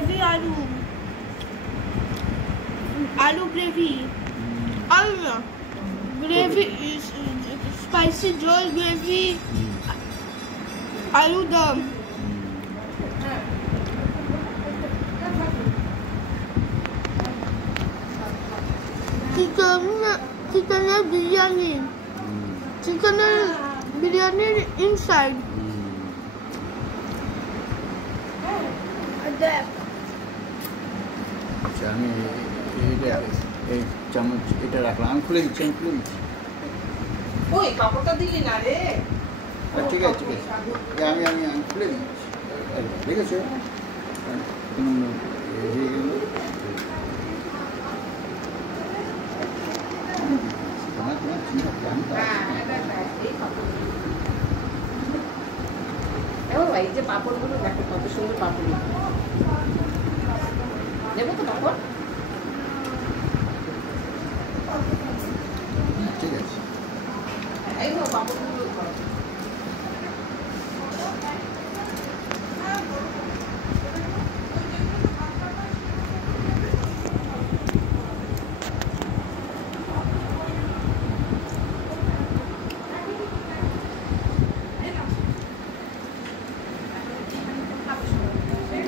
gravy আলু আলু gravy আলু না গ্রেভি স্পাইসি ঝোল গ্রেভি আলু দম চিকেনের বিরিয়ানি চিকেনের বিরিয়ানির ইনসাইড আচ্ছা আমি এই চামচ এটা রাখলাম আমি খুলে দিচ্ছি ওই কাপড়টা দিলি না রে ঠিক আছে আমি খুলে দিচ্ছি ঠিক আছে এই যে পাপড়গুলো দেখো কত সুন্দর পাপড় নেবো তো পাপড় ঠিক আছে এই তো পাপড়গুলো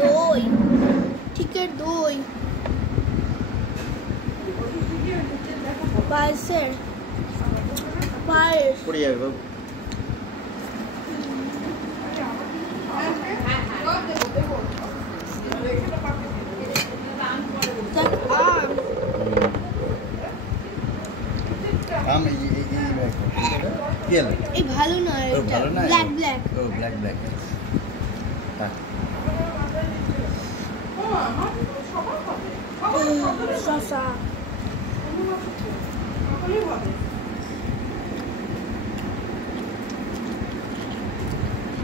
দই চিকেন দই পায়েসের পায়েস পড়ে যাবে বাবু এই ভালো না এটা ব্ল্যাক ব্ল্যাক ও ব্ল্যাক ব্ল্যাক শসা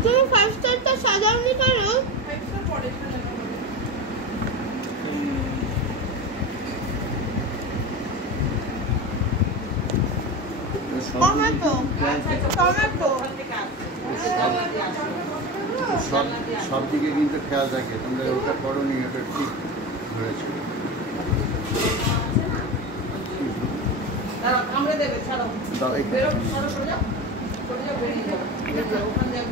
তুমি 5 স্টারটা সাজাওনি কেন টমেটো টমেটো সব দিকে কিন্তু খেয়াল রাখে তোমরা ওটা করোনি ওটা ঠিক হয়েছে আমরা দেবে ছাড়ো দাও এই বেরো ছাড়ো করে যাও বেরিয়ে যাও ওখানে যাও